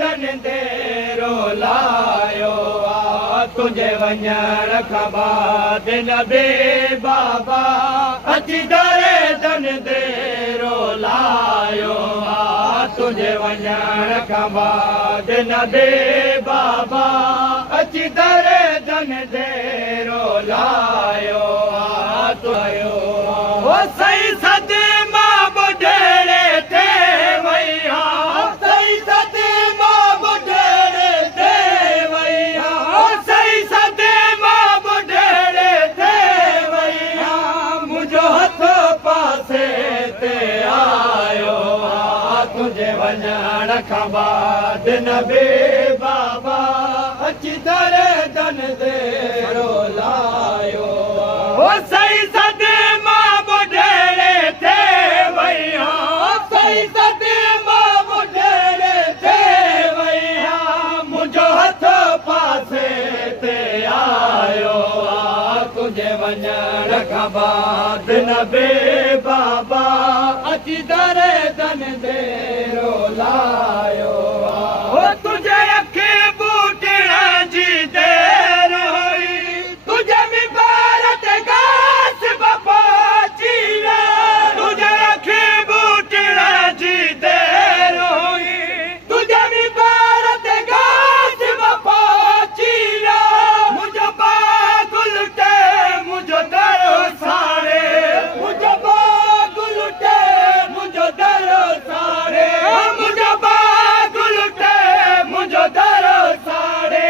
धन दे रोलायो तुझे वञण खां बाद नबी बाबा अची दरे धन दे रोलायो तुझे वञण खां बाद नबी बाबा अची दरे धन दे रोलायो तुयो ओ सही सद मां बुढेड़े थे वैया सही सद मां बुढेड़े थे वैया सही सद मां बुढेड़े थे वैया मुंहिंजो हथ पासे ते आयो तुझे वञण खां बाद नबी बाबा अची दरे धन दे रोलायो ओ सही सद मां बुढेड़े थे वैया सही सद मां बुढेड़े थे वैया मुंहिंजो हथ पासे ते आयो तुझे वञण खां बाद नबी बाबा अची दरे धन दे रोलायो ओ तुझे अखे बूटण जी देर हुई तुझे मुबारक घास पहुंची तुझे अखे बूटण जी देर हुई तुझे मुबारक घास पहुंची मुझो बागुल टे मुझो दरो सारे मुझो बागुल टे मुझो दरो सारे मुझो बागुल टे मुझो दरो सारे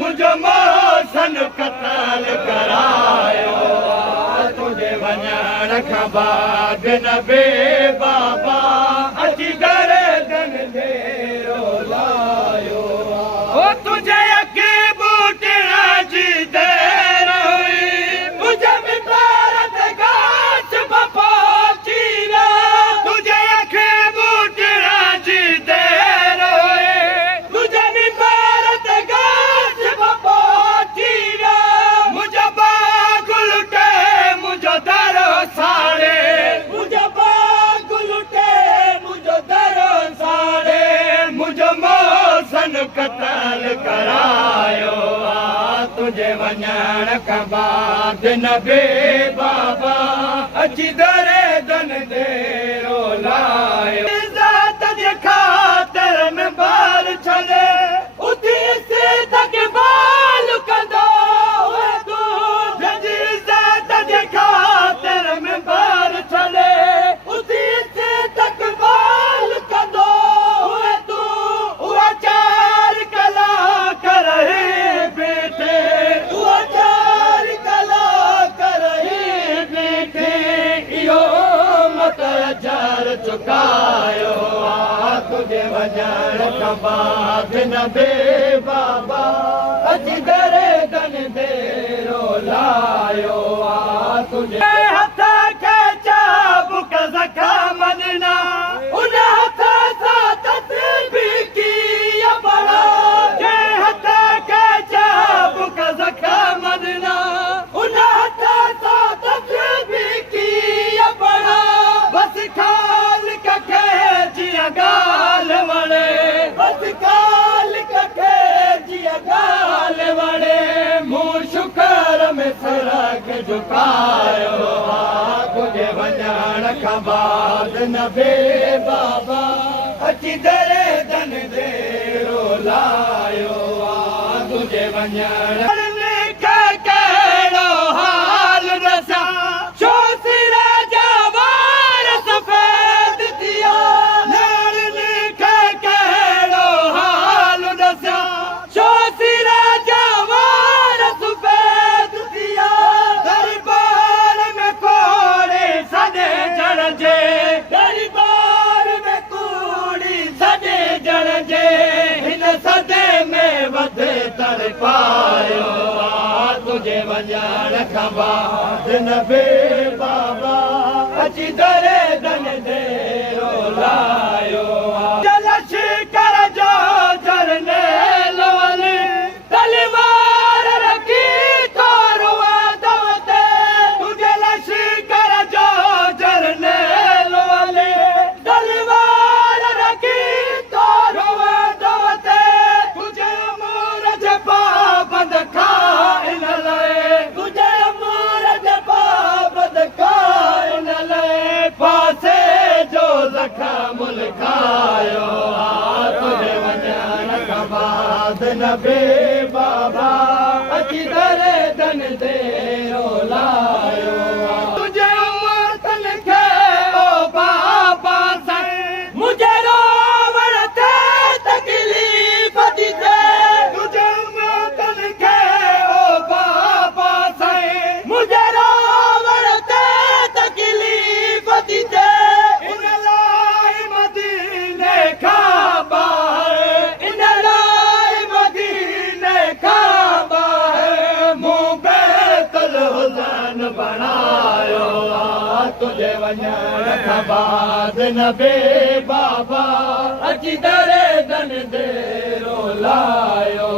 मुझो मौसन कतल करायो तुझे वञण खां बाद नबी बाबा अची दरे धन दे रोलायो ओ तुझे अगे बूटण जी देर हुई तुझे मुबारक घास पहुंची तुझे अगे बूटण जी देर हुई तुझे मुबारक घास पहुंची मुझो बागुल टे मुझो दरो साड़े मुझो बागुल टे मुझो दरो साड़े मुझो मौसन कतल करायो तुझे वञण खां बाद नबी बाबा अची दरे धन दे रोलायो इज़त जे ख़ातिर में बार छॾे उथी तक बाल कंदो तू जंहिंजी इज़त जे ख़ातिर में बार छॾे उथी तक बाल कंदो तू उहा चार कलाक रही बीठे उहा चार कलाक रही बीठे इहो मत जार चुकायो तुझे वञण खां बाद नबी बाबा अची दरे धन दे रोलायो तुझे हथ खे चाबुक ज़ख़म ॾिना उन हथ सां तस्बीह कीअं पढ़ा जंहिं हथ खे चाबुक ज़ख़म ॾिना उन हथ सां तस्बीह कीअं पढ़ा बस ख़ालिक खे जीअं ॻाल्हि वणे बस ख़ालिक खे जीअं ॻाल्हि वणे मूं शुक्र में सिर खे झुकायो तुझे वञण खां बाद नबी बाबा अची दरे धन दे रोलायो तुझे वञण कहिड़ो हाल रसा छो सिर जा वार सफ़ेद थिया कहिड़ो हाल रसा छो सिर जा वार सफ़ेद थिया दरबार में कोड़े सॾे जण जे दरबार में कूड़ी सॾे जण जे हिन सदे में वधे तर पायो तुझे वञण खां बाद नबी बाबा अची दरे धन दे रोलायो जलश कर जो झरने लवली तलवार रखी तोरुआ दवते तुझे लश्कर जो झरने लवली तलवार रखी तोरुआ दवते बाद न बे बाबा अची दरे दन दे रोलायो तुझे वतन खे ओ बाबा साईं मुझे रोवण ते तकलीफ़ दी दे तुझे वतन खे ओ बाबा साईं मुझे रोवण ते तकलीफ़ दी दे इन लाइ मदीने खां ॿाहिरि इन लाइ मदीने खां ॿाहिरि मूं बैतुल हुसैन बणायो तुझे वञण खां बाद न बे बाबा अची दरे दन दे रोलायो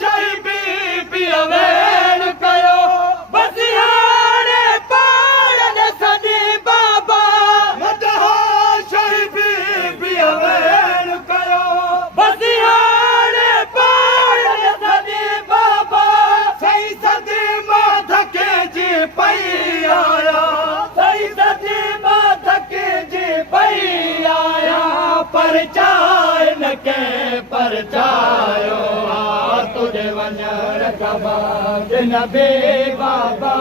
शही बीबी अवेण कयो बसि हाणे पाण न सॾे बाबा शही बीबी अवेण कयो बसि हाणे पाण न सॾे बाबा सही सदी मां धके जी पई आया सही सदी मां धके जी पई आया पर चाहे न के पर चायो तुझे वञण खां बाद न बे बाबा